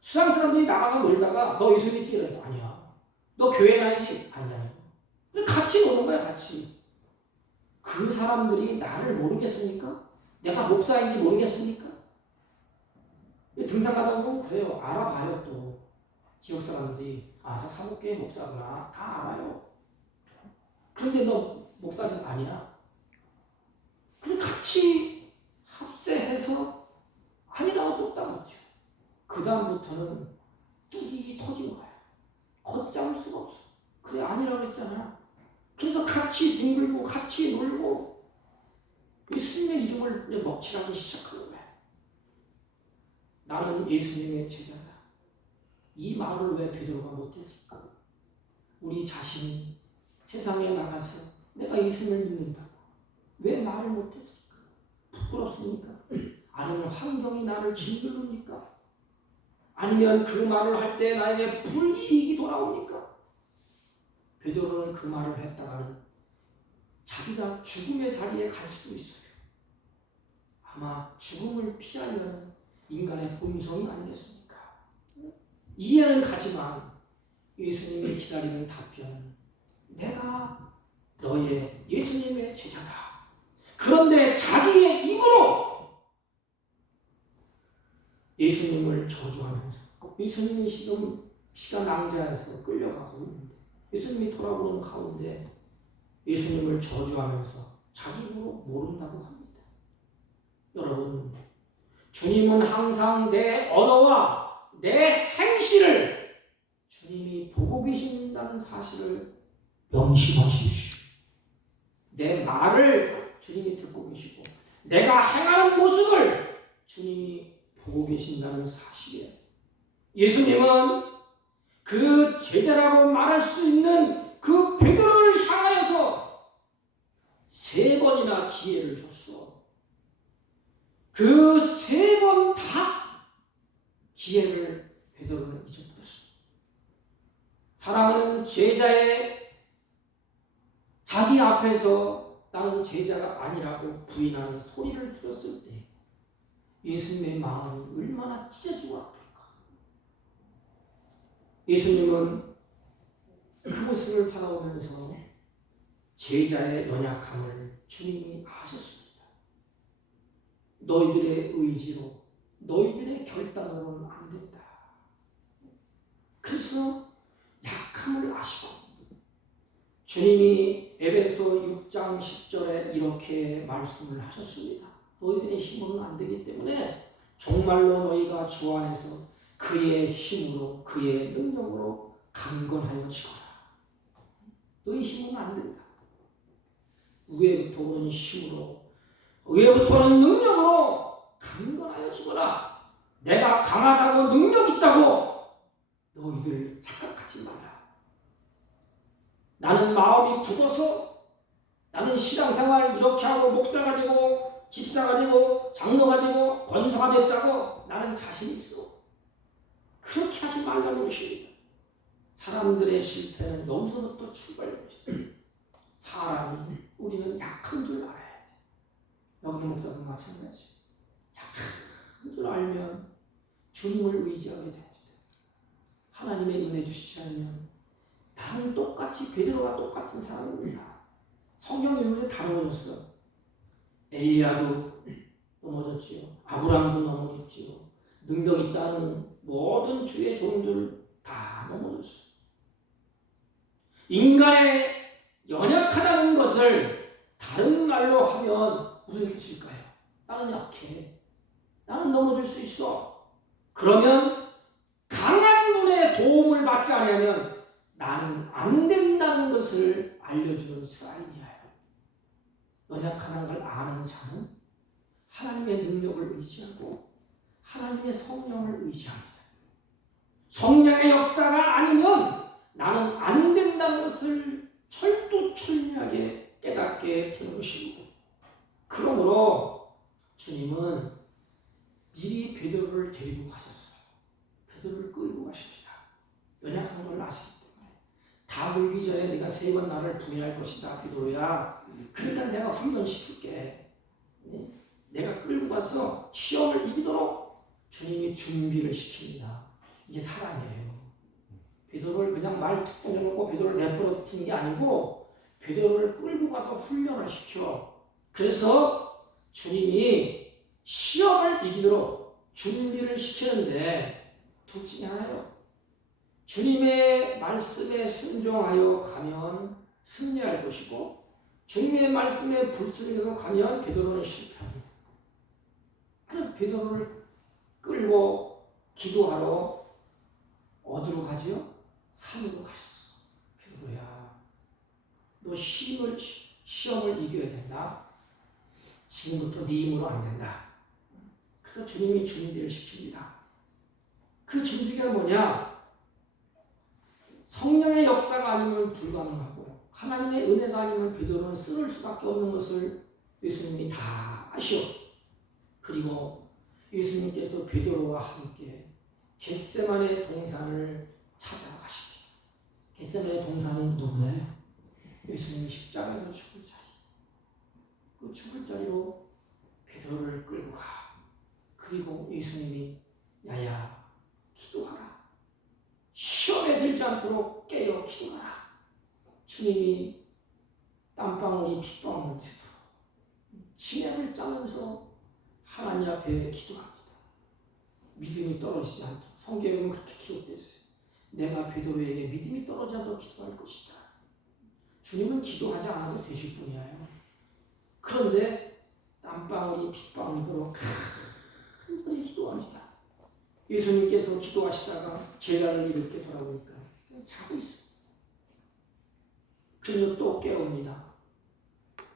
수상 사람들이 나가서 놀다가 너 예수 믿지? 이러니까 아니야. 너 교회 다니지? 아니야. 같이 노는 거야, 같이. 그 사람들이 나를 모르겠습니까? 내가 목사인지 모르겠습니까? 등산 가다 보면 그래요. 알아봐요, 또. 지역 사람들이. 아, 저 사목교회 목사구나. 다 알아요. 그런데 너 목사는 아니야. 그럼 같이 합세해서 아니라고 또 따랐죠. 그 다음부터는 뚝이 터진 거야. 걷잡을 수가 없어. 그래, 아니라고 했잖아. 그래서 같이 뒹굴고 같이 놀고 예수님의 이름을 이제 먹칠하기 시작하는 거야. 나는 예수님의 제자다. 이 말을 왜 베드로가 못했을까? 우리 자신이 세상에 나가서 내가 예수님을 믿는다고 왜 말을 못했을까? 부끄럽습니까? 아니면 환경이 나를 짓누릅니까? 아니면 그 말을 할 때 나에게 불이익이 돌아옵니까? 베드로는 그 말을 했다가는 자기가 죽음의 자리에 갈 수도 있어요. 아마 죽음을 피하려는 인간의 본성이 아니겠습니까? 이해는 가지만 예수님이 기다리는 답변은 내가 너의 예수님의 제자다. 그런데 자기의 입으로 예수님을 저주하면서 예수님이 지금 피가 낭자해서 끌려가고 있는데 예수님이 돌아오는 가운데 예수님을 저주하면서 자기 입으로 모른다고 합니다. 여러분, 주님은 항상 내 언어와 내 행실을 주님이 보고 계신다는 사실을 명심하십시오. 내 말을 주님이 듣고 계시고 내가 행하는 모습을 주님이 보고 계신다는 사실이에요. 예수님은 그 제자라고 말할 수 있는 그 베드로를 향하여서 3번이나 기회를 줬어. 그 3번 다 기회를 베드로는 잊어버렸어. 사랑하는 제자의 자기 앞에서 나는 제자가 아니라고 부인하는 소리를 들었을 때 예수님의 마음이 얼마나 찢어지고 아플까. 예수님은 그 모습을 바라보면서 제자의 연약함을 주님이 아셨습니다. 너희들의 의지로 너희들의 결단으로는 안 된다. 그래서 약함을 아시고 주님이 에베소 6장 10절에 이렇게 말씀을 하셨습니다. 너희들의 힘으로는 안 되기 때문에 정말로 너희가 주 안에서 그의 힘으로 그의 능력으로 강건하여 지거라. 너희 힘으로는 안 된다. 위에부터 오는 힘으로 위에부터 오는 능력으로 강건하여 지거라. 내가 강하다고 능력 있다고 너희들 착각하지 말라. 나는 마음이 굳어서 나는 신앙생활 이렇게 하고 목사가 되고 집사가 되고 장로가 되고 권사가 됐다고 나는 자신 있어. 그렇게 하지 말라는 것입니다. 사람들의 실패는 여기서부터 출발된 것입니다. 사람이 우리는 약한 줄 알아야 돼. 여기 목사도 마찬가지. 약한 줄 알면 주님을 의지하게 됩니다. 하나님의 은혜 주시지 않으면 나는 똑같이 베드로가 똑같은 사람입니다. 성경 인물이 다 넘어졌어. 엘리야도 넘어졌지요. 아브라함도 넘어졌지요. 능력 있다는 모든 주의 종들 다 넘어졌어. 인간의 연약하다는 것을 다른 말로 하면 무슨 뜻일까요? 나는 약해. 나는 넘어질 수 있어. 그러면 강한 분의 도움을 받지 않으면 나는 안 된다는 것을 알려주는 사인이에요. 연약하다는 걸 아는 자는 하나님의 능력을 의지하고 하나님의 성령을 의지합니다. 성령의 역사가 아니면 나는 안 된다는 것을 철두철미하게 깨닫게 되는 것입니다. 그러므로 주님은 미리 베드로를 데리고 가셨어요. 베드로를 끌고 가십니다. 연약한 걸 아시기 때문에. 다 울기 전에 내가 3번 나를 부인할 것이다, 베드로야. 그러니까 내가 훈련시킬게. 내가 끌고 가서 시험을 이기도록 주님이 준비를 시킵니다. 이게 사랑이에요. 베드로를 그냥 말 툭 던져놓고 베드로를 내버려둔 게 아니고 베드로를 끌고 가서 훈련을 시켜. 그래서 주님이 시험을 이기도록 준비를 시키는데 둘 중에 하나요. 주님의 말씀에 순종하여 가면 승리할 것이고 주님의 말씀에 불순종해서 가면 베드로는 실패합니다. 그럼 베드로를 끌고 기도하러 어디로 가지요? 산으로 가셨어. 베드로야, 너 시험을 이겨야 된다. 지금부터 네 힘으로 안 된다. 그래서 주님이 준비를 시킵니다. 그 준비가 뭐냐? 성령의 역사가 아니면 불가능하고 하나님의 은혜가 아니면 베드로는 쓰러질 수밖에 없는 것을 예수님이 다 아시오. 그리고 예수님께서 베드로와 함께 겟세마네 동산을 찾아가십니다. 겟세마네 동산은 누구예요? 예수님이 십자가에서 죽을 자리. 그 죽을 자리로 베드로를 끌고 가. 그 그리고 예수님이 야야 기도하라. 시험에 들지 않도록 깨어 기도하라. 주님이 땀방울이 핏방울 되도록 진행을 짜면서 하나님 앞에 기도합니다. 믿음이 떨어지지 않도록. 성경에는 그렇게 기록되어 있어요. 내가 베드로에게 믿음이 떨어지지 않도록 기도할 것이다. 주님은 기도하지 않아도 되실 분이에요. 그런데 땀방울이 핏방울이도록 간절히 기도합니다. 예수님께서 기도하시다가 제자를 이렇게 돌아보니까 그냥 자고 있어요. 그러니 또 깨웁니다.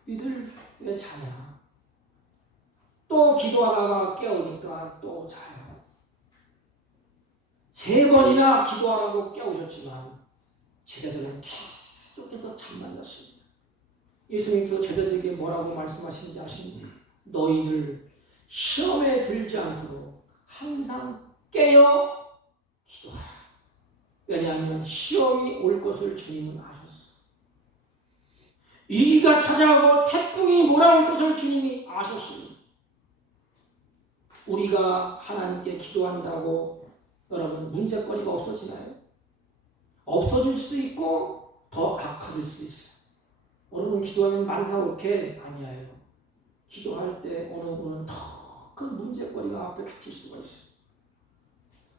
니들 왜 자냐? 또 기도하다가 깨우니까 또 자요. 3번이나 기도하라고 깨우셨지만 제자들은 계속해서 잠만 잤습니다. 예수님께서 제자들에게 뭐라고 말씀하시는지 아십니까? 너희들 시험에 들지 않도록 항상 깨어 기도하라. 왜냐하면 시험이 올 것을 주님은 아셨어요. 위기가 찾아오고 태풍이 몰아올 것을 주님이 아셨습니다. 우리가 하나님께 기도한다고 여러분 문제거리가 없어지나요? 없어질 수도 있고 더 악화될 수도 있어요. 어느 분 기도하면 만사오케 아니에요. 기도할 때 어느 분은 더 큰 문제거리가 앞에 닥칠 수가 있어요.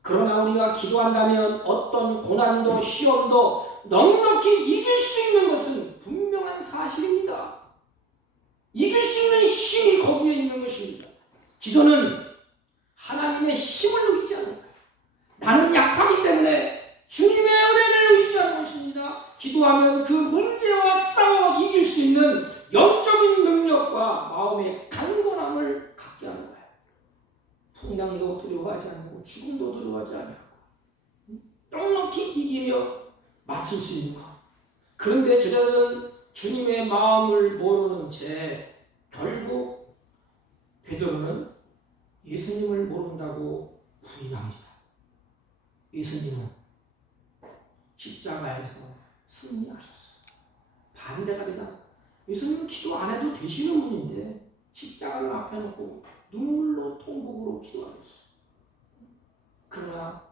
그러나 우리가 기도한다면 어떤 고난도 시험도 넉넉히 이길 수 있는 것은 분명한 사실입니다. 이길 수 있는 힘이 거기에 있는 것입니다. 기도는 하나님의 힘을 의지하는 거예요. 나는 약하기 때문에 주님의 은혜를 의지하는 것입니다. 기도하면 그 문제와 싸워 이길 수 있는 영적인 능력과 마음의 강건함을 갖게 하는 거예요. 풍랑도 두려워하지 않고 죽음도 두려워하지 않고 넉넉히 이기며 맞출 수 있는 것. 그런데 제자들은 주님의 마음을 모르는 채 결국 베드로는 예수님을 모른다고 부인합니다. 예수님은 십자가에서 승리하셨어요. 반대가 되지 않습니다. 예수님은 기도 안 해도 되시는 분인데 십자가를 앞에 놓고 눈물로 통곡으로 기도하셨어요. 그러나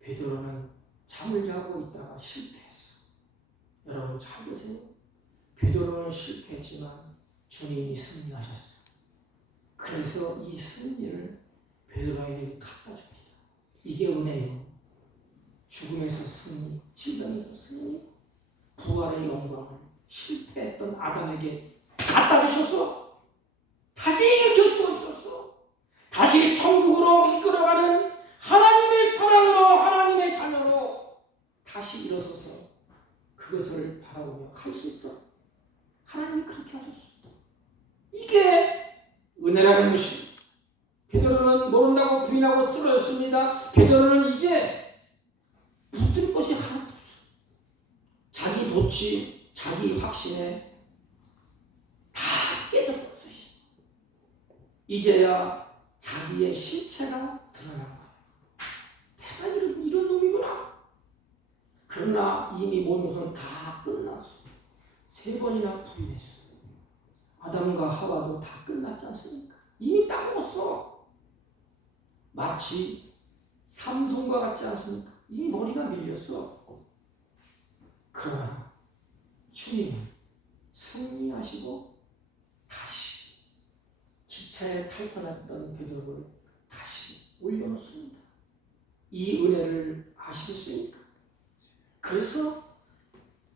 베드로는 잠을 자고 있다가 실패했어요. 여러분 잘 보세요. 베드로는 실패했지만 주님이 승리하셨어요. 그래서 이 승리를 베드로에게 갖다 줍니다. 이게 은혜예요. 죽음에서 승리, 질병에서 승리, 부활의 영광을 실패했던 아담에게 갖다 주셔서 다시 일으켜 세워주셨어. 다시 천국으로 이끌어가는 하나님의 사랑으로 하나님의 자녀로 다시 일어서서 그것을 바라보며 갈 수 있도록 하나님이 그렇게 하셨습니다. 이게 은혜라는 것입니다. 베드로는 모른다고 부인하고 쓰러졌습니다. 베드로는 이제 붙들 것이 하나도 없어요. 자기 도취, 자기 확신에 다 깨졌어요. 이제야 자기의 실체가 드러난 거예요. 내가 이런 놈이구나. 그러나 이미 몸에서는 다 끝났어. 3번이나 부인했어. 아담과 하와도 다 끝났지 않습니까? 이미 따먹었어. 마치 삼손과 같지 않습니까? 이미 머리가 밀렸어. 그러나 주님은 승리하시고 다시 기차에 탈선했던 베드로를 다시 올려놓습니다. 이 은혜를 아시겠습니까? 그래서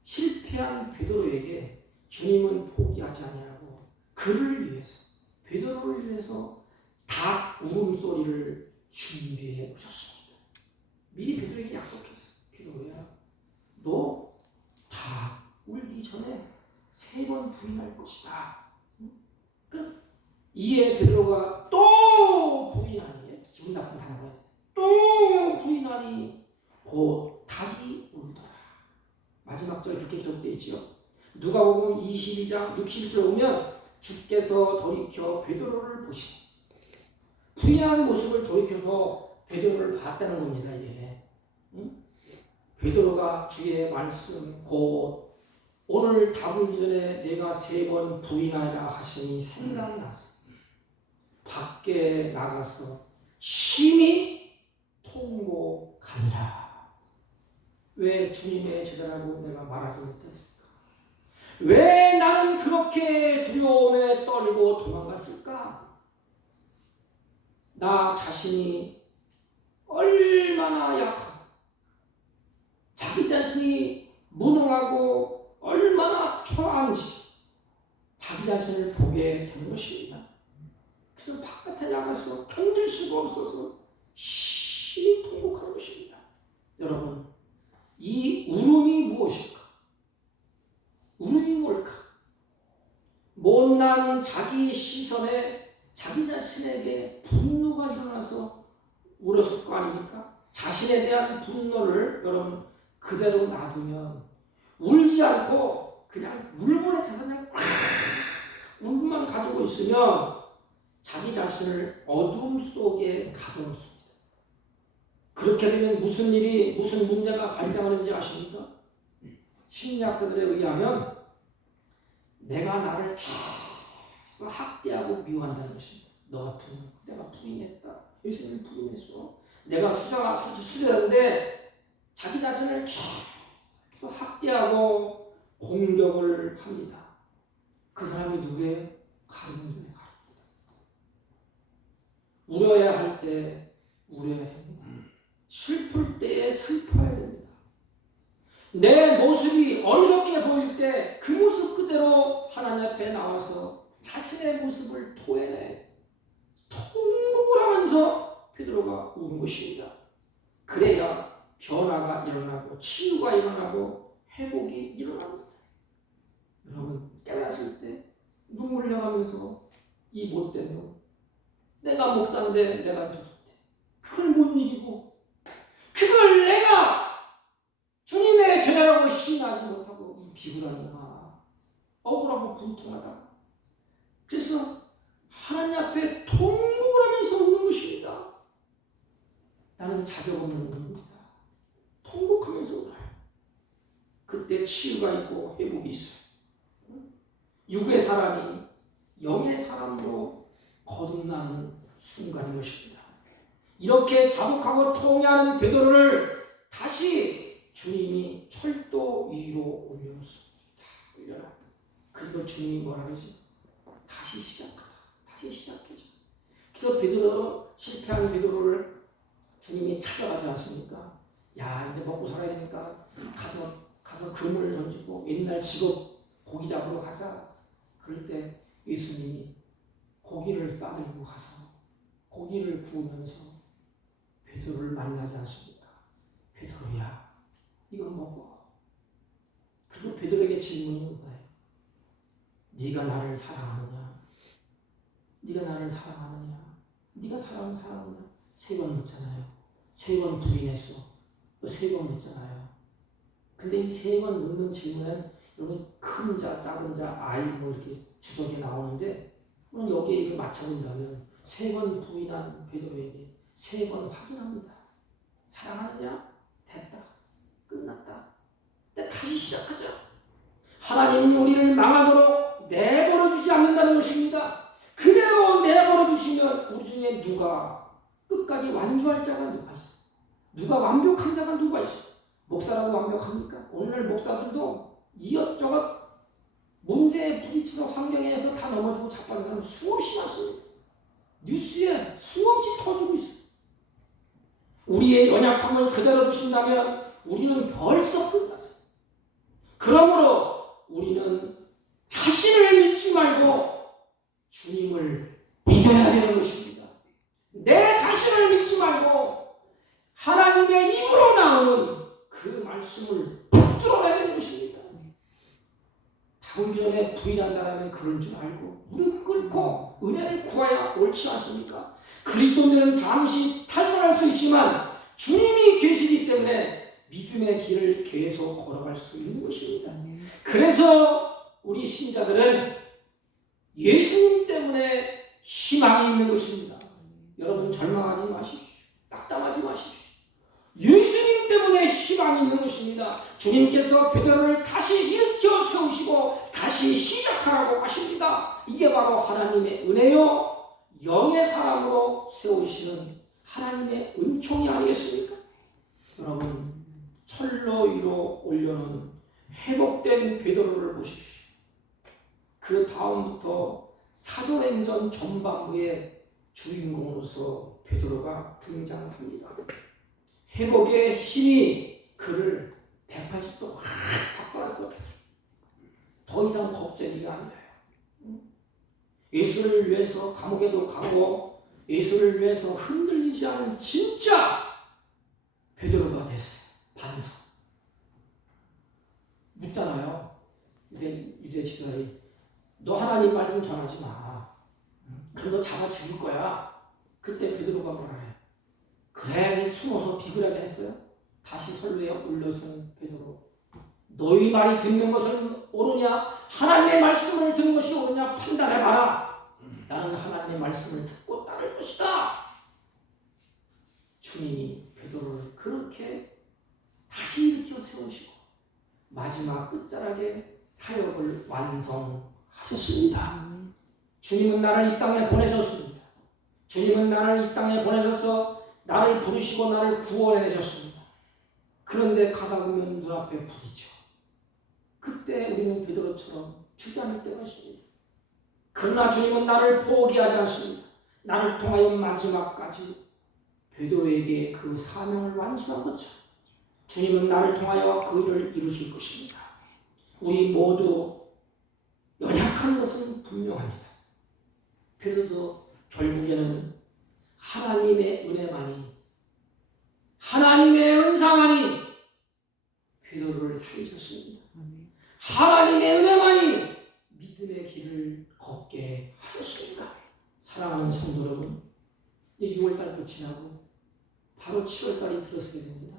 실패한 베드로에게 주님은 포기하지 아니하고 그를 위해서 베드로를 위해서 닭 울음소리를 준비해 오셨습니다. 미리 베드로에게 약속했어. 베드로야, 너 닭 울기 전에 3번 부인할 것이다. 이에 베드로가 또 부인하니, 기분 나쁜 단어가 있어요. 또 부인하니 곧 닭이 울더라. 마지막 절 이렇게 기록되어 있지요. 누가복음 22장 61절 오면 주께서 돌이켜 베드로를 보시니 부인하는 모습을 돌이켜서 베드로를 봤다는 겁니다. 예. 응? 베드로가 주의 말씀 곧 오늘 닭 울기 전에 내가 3번 부인하라 하시니 생각났어. 밖에 나가서 심히 통곡하니라. 왜 주님의 제자라고 내가 말하지 못했을까? 왜 나는 그렇게 두려움에 떨고 도망갔을까? 나 자신이 얼마나 약하고 자기 자신이 무능하고 얼마나 초라한지 자기 자신을 보게 되는 것입니다. 그래서 바깥에 나가서 견딜 수가 없어서 심히 통곡하는 것입니다. 여러분, 이 울음이 무엇일까? 울음이 뭘까? 못난 자기 시선에 자기 자신에게 분노가 일어나서 울었을 거 아닙니까? 자신에 대한 분노를 여러분 그대로 놔두면 울지 않고 그냥 울분의 자산을 울분만 가지고 있으면 자기 자신을 어둠 속에 가둬놓습니다. 그렇게 되면 무슨 문제가 발생하는지 아십니까? 심리학자들에 의하면 내가 나를 계속 학대하고 미워한다는 것입니다. 너 같은 놈, 내가 부인했다. 예수님을 부인했어. 내가 수제자인데 자기 자신을 계속 학대하고 공격을 합니다. 그 사람이 누구예요? 가룟유다예요. 울어야 할 때 울어야 됩니다. 슬플 때에 슬퍼야 됩니다. 내 모습이 어리석게 보일 때 그 모습 그대로 하나님 앞에 나와서 자신의 모습을 토해내 통곡을 하면서 베드로가 우는 것입니다. 그래야 변화가 일어나고 치유가 일어나고 회복이 일어납니다. 여러분 깨닫을 때 눈물 흘려가면서 이 못된 놈, 내가 목사인데 내가 도둑대, 그걸 못 이기고 그걸 내가 주님의 제자라고 시인하지 못하고 이 비굴한 놈아 억울하고 분통하다. 그래서 하나님 앞에 통곡을 하면서 우는 것입니다. 나는 자격 없는 놈입니다. 통곡하면서 울어요. 그때 치유가 있고 회복이 있어요. 육의 사람이 영의 사람으로 거듭나는 순간인 것입니다. 이렇게 자복하고 통회하는 베드로를 다시 주님이 철도 위로 올려놓습니다. 올려라. 그리고 주님이 뭐라 그러지? 다시 시작하다. 다시 시작해줘. 그래서 베드로 실패한 베드로를 주님이 찾아가지 않습니까? 야, 이제 먹고 살아야 되니까 가서 그물을 던지고 옛날 직업 고기 잡으러 가자. 그럴 때 예수님이 고기를 싸들고 가서 고기를 구우면서 베드로를 만나지 않습니까? 베드로야, 이거 먹어. 그리고 베드로에게 질문은 거예요. 네가 나를 사랑하느냐? 네가 나를 사랑하느냐? 네가 사랑하느냐? 3번 묻잖아요. 3번 부인했어. 또 3번 묻잖아요. 근데 이 3번 묻는 질문은 여러분 큰 자, 작은 자, 아이 뭐 이렇게 주석에 나오는데 그럼 여기에 이걸 맞춰본다면 3번 부인한 베드로에게 3번 확인합니다. 사랑하느냐? 됐다. 끝났다. 근데 다시 시작하자. 하나님은 우리를 망하도록 내버려두지 않는다는 것입니다. 그대로 내버려두시면 우리 중에 누가 끝까지 완주할 자가 누가 있어? 누가 완벽한 자가 누가 있어? 목사라고 완벽합니까? 오늘날 목사들도 이것저것 문제에 부딪히는 환경에서 다 넘어지고 자빠진 사람 수없이 많습니다. 뉴스에 수없이 터지고 있어. 우리의 연약함을 그대로 두신다면 우리는 벌써 끝났어. 그러므로 우리는 자신을 믿지 말고 주님을 믿어야 되는 것입니다. 내 자신을 믿지 말고 하나님의 입으로 나오는 그 말씀을 붙들어야 되는 것입니다. 당전에 부인한다면 그런 줄 알고 무릎 꿇고 은혜를 구하야 옳지 않습니까? 그리스도인들은 잠시 탈선할 수 있지만 주님이 계시기 때문에 믿음의 길을 계속 걸어갈 수 있는 것입니다. 그래서 우리 신자들은 예수님 때문에 희망이 있는 것입니다. 여러분 절망하지 마십시오. 낙담하지 마십시오. 예수님 때문에 희망이 있는 것입니다. 주님께서 베드로를 다시 일으켜 세우시고 다시 시작하라고 하십니다. 이게 바로 하나님의 은혜요 영의 사람으로 세우시는 하나님의 은총이 아니겠습니까? 여러분, 철로 위로 올려놓은 회복된 베드로를 보십시오. 그 다음부터 사도행전 전반부의 주인공으로서 베드로가 등장합니다. 회복의 힘이 그를 180도 확 바꿔놨어. 더 이상 겁쟁이가 아니에요. 예수를 위해서 감옥에도 가고 예수를 위해서 흔들리지 않은 진짜 베드로가 됐어요. 반석. 묻잖아요. 유대 지도자들이 너 하나님 말씀 전하지 마. 그럼 너 잡아 죽일 거야. 그때 베드로가 뭐라 해? 그래, 숨어서 비굴하게 했어요. 다시 선루에 올려선 베드로. 너희 말이 듣는 것은 옳으냐? 하나님의 말씀을 듣는 것이 옳으냐? 판단해봐라. 나는 하나님의 말씀을 듣고 따를 것이다. 주님이 베드로를 그렇게 다시 일으켜 세우시고 마지막 끝자락에 사역을 완성하셨습니다. 주님은 나를 이 땅에 보내셨습니다. 주님은 나를 이 땅에 보내셔서 나를 부르시고 나를 구원해내셨습니다. 그런데 가다 보면 눈앞에 부딪혀. 그때 우리는 베드로처럼 주저앉을 때가 있습니다. 그러나 주님은 나를 포기하지 않습니다. 나를 통하여 마지막까지 베드로에게 그 사명을 완수한 것처럼 주님은 나를 통하여 그 일을 이루실 것입니다. 우리 모두 연약한 것은 분명합니다. 베드로도 결국에는 하나님의 은혜만이, 하나님의 은사만이 베드로를 살리셨습니다. 하나님의 은혜만이 믿음의 길을 걷게 하셨습니다. 사랑하는 성도 여러분, 이제 6월달 끝이 나고 바로 7월달이 들어서게 됩니다.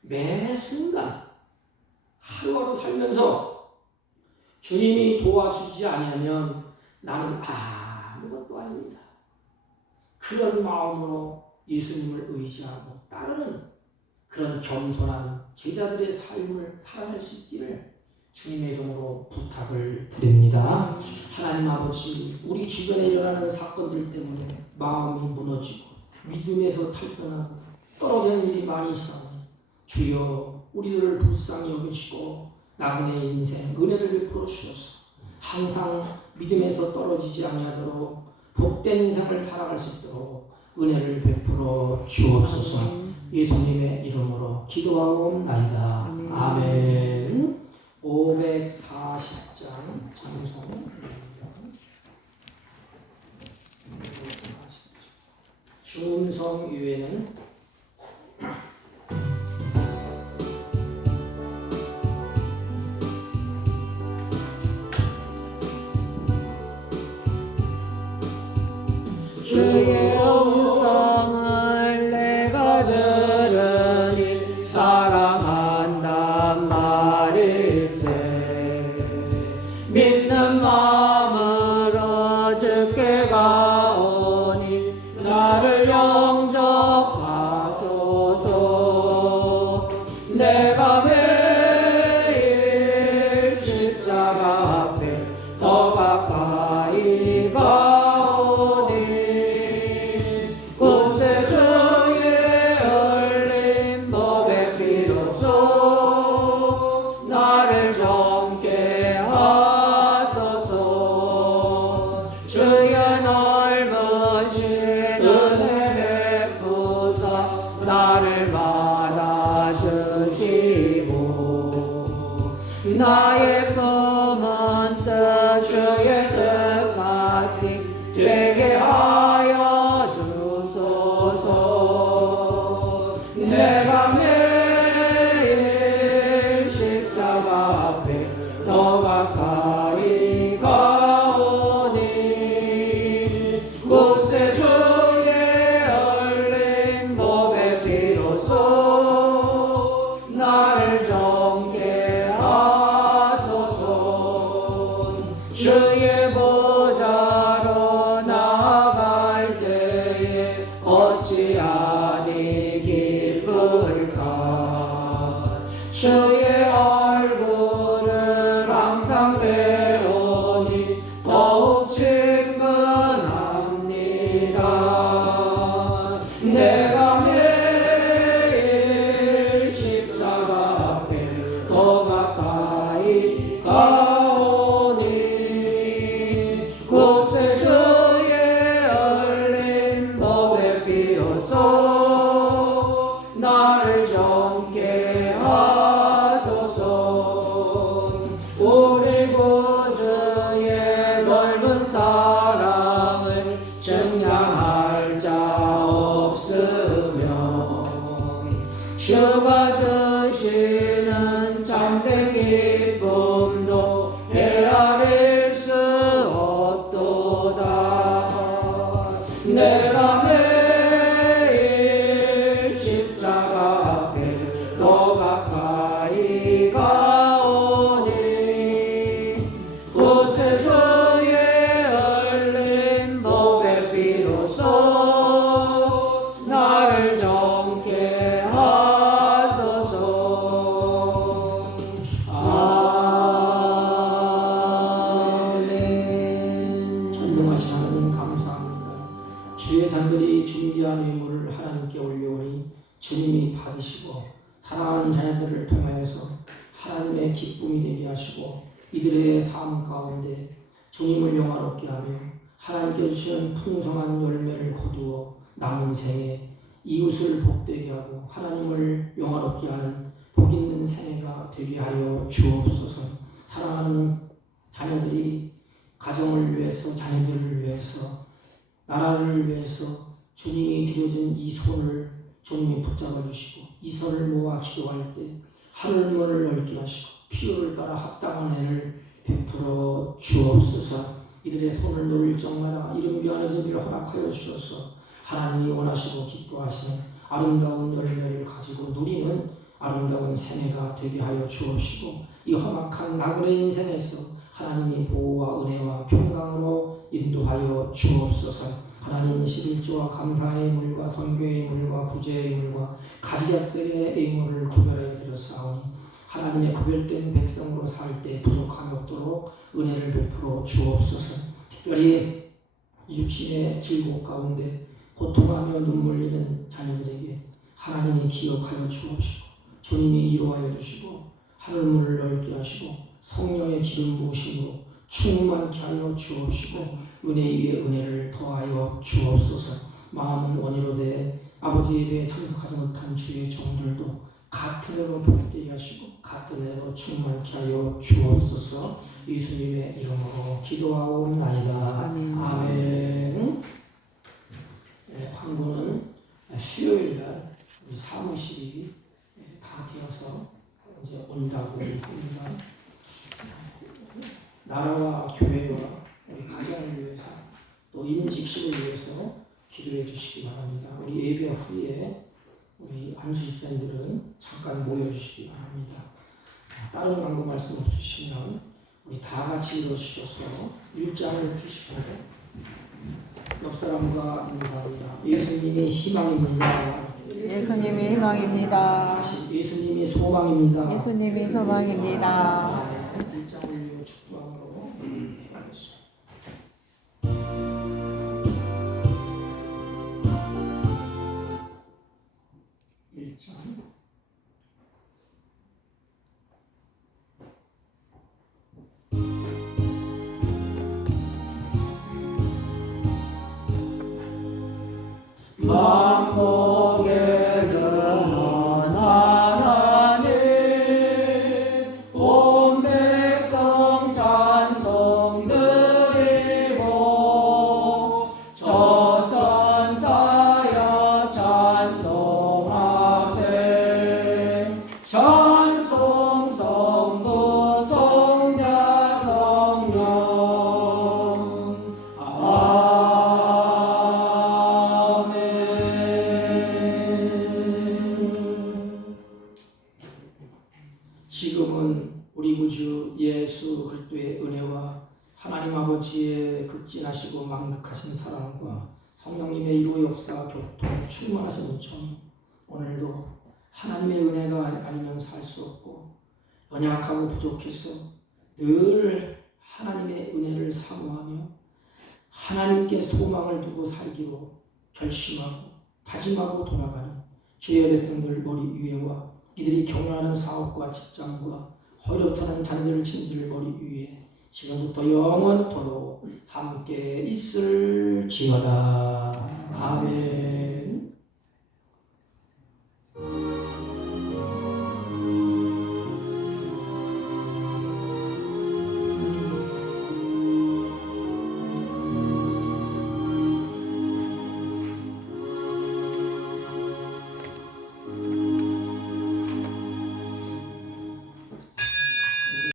매 순간 하루하루 살면서 주님이 도와주지 아니하면 나는 아무것도 아닙니다. 그런 마음으로 예수님을 의지하고 따르는 그런 겸손한 제자들의 삶을 살아갈 수 있기를 주님의 이름으로 부탁을 드립니다. 하나님 아버지, 우리 주변에 일어나는 사건들 때문에 마음이 무너지고 믿음에서 탈선하고 떨어지는 일이 많이 있사오니 주여 우리들을 불쌍히 여기시고 나그네의 인생 은혜를 베풀어 주셔서 항상 믿음에서 떨어지지 아니하도록 복된 인생을 살아갈 수 있도록 은혜를 베풀어 주옵소서. 예수님의 이름으로 기도하옵나이다. 아멘. 540장 찬송 중성 유에는 주의 음성을 내가 들으니 사랑한단 말일세. 믿는 마음으로 주께 가오니 나를 영접하소서. 내가 매일 십자가 앞에 더 가까이 가오니 곳에 주의 흘린 법의 피로써 나를 정케 하소서. 주의 넓으신 은혜 베푸사 나를 받아주시고 나의 품은 뜻 주의 뜻같이 되게 하여 주소서. 내가 매일 십자가 앞에 더 가까이 가오니 곳에 주의 흘린 법의 피로써 나를 정케 하소서. 주의 보좌로 나아갈 때에 어찌하니 기쁠까. 주의 얼굴을 항상 배우니 더욱 친근합니다. 자녀들을 통하여서 하나님의 기쁨이 되게 하시고 이들의 삶 가운데 주님을 영화롭게 하며 하나님께 주시는 풍성한 열매를 거두어 남은 생에 이웃을 복되게 하고 하나님을 영화롭게 하는 복 있는 생애가 되게 하여 주옵소서. 사랑하는 자녀들이 가정을 위해서, 자녀들을 위해서, 나라를 위해서 주님이 드려진 이 손을 주님이 붙잡아 주시고 이 손을 모아 기도할 때 하늘문을 넓게 하시고 필요를 따라 합당한 애를 베풀어 주옵소서. 이들의 손을 놓을 적마다 이름 귀한 제비를 허락하여 주셔서 하나님이 원하시고 기뻐하시는 아름다운 열매를 가지고 누리는 아름다운 생애가 되게 하여 주옵시고 이 험악한 나그네 인생에서 하나님이 보호와 은혜와 평강으로 인도하여 주옵소서. 하나님 11조와 감사의 물과 선교의 물과 구제의 물과 가지약색의 의물을 구별하여 드렸사오니 하나님의 구별된 백성으로 살 때 부족함이 없도록 은혜를 베풀어 주옵소서. 특별히 육신의 질곡 가운데 고통하며 눈물 흘리는 자녀들에게 하나님이 기억하여 주옵시고 주님이 이루하여 주시고 하늘문을 넓게 하시고 성령의 기름 부으심으로 충만케 하여 주옵시고 은혜 위에 은혜를 더하여 주옵소서. 마음은 원이로되 아버지 예배에 참석하지 못한 주의 종들도 같은 애로 복되게 하시고 같은 애로 충만케 하여 주옵소서. 예수님의 이름으로 기도하옵나이다. 아멘. 네, 광고는 수요일날 우리 사무실이 다 되어서 이제 온다고 합니다. 나라와 교회와 우리 가정을 위해서 또 임직식을 위해서 기도해 주시기 바랍니다. 우리 예배 후에 우리 안수 집사님들은 잠깐 모여주시기 바랍니다. 다른 광고 말씀 없으시면 우리 다 같이 일어서셔서 일장을 펴시고 옆 사람과 인사합니다. 예수님이 희망입니다. 예수님이 희망입니다. 다시 예수님이 소망입니다. 예수님이 소망입니다. 일장 올리고 축도함으로 해야겠습니다. 만복의 근원 하나님 온 백성 찬송 드리고 저 천사여 찬송하세. 찬송 성부 성자 성령 지금은 우리 구주 예수 그리스도의 은혜와 하나님 아버지의 극진하시고 망극하신 사랑과 성령님의 이루 역사 교통 충만하신 은총이 오늘도 하나님의 은혜가 아니면 살 수 없고 연약하고 부족해서 늘 하나님의 은혜를 사모하며 하나님께 소망을 두고 살기로 결심하고 다짐하고 돌아가는 주의 백성들 머리 위에와 이들이 경영하는 사업과 직장과 허렵하는 자녀들을 친들 머리 위에 지금부터 영원토록 함께 있을지어다. 아멘.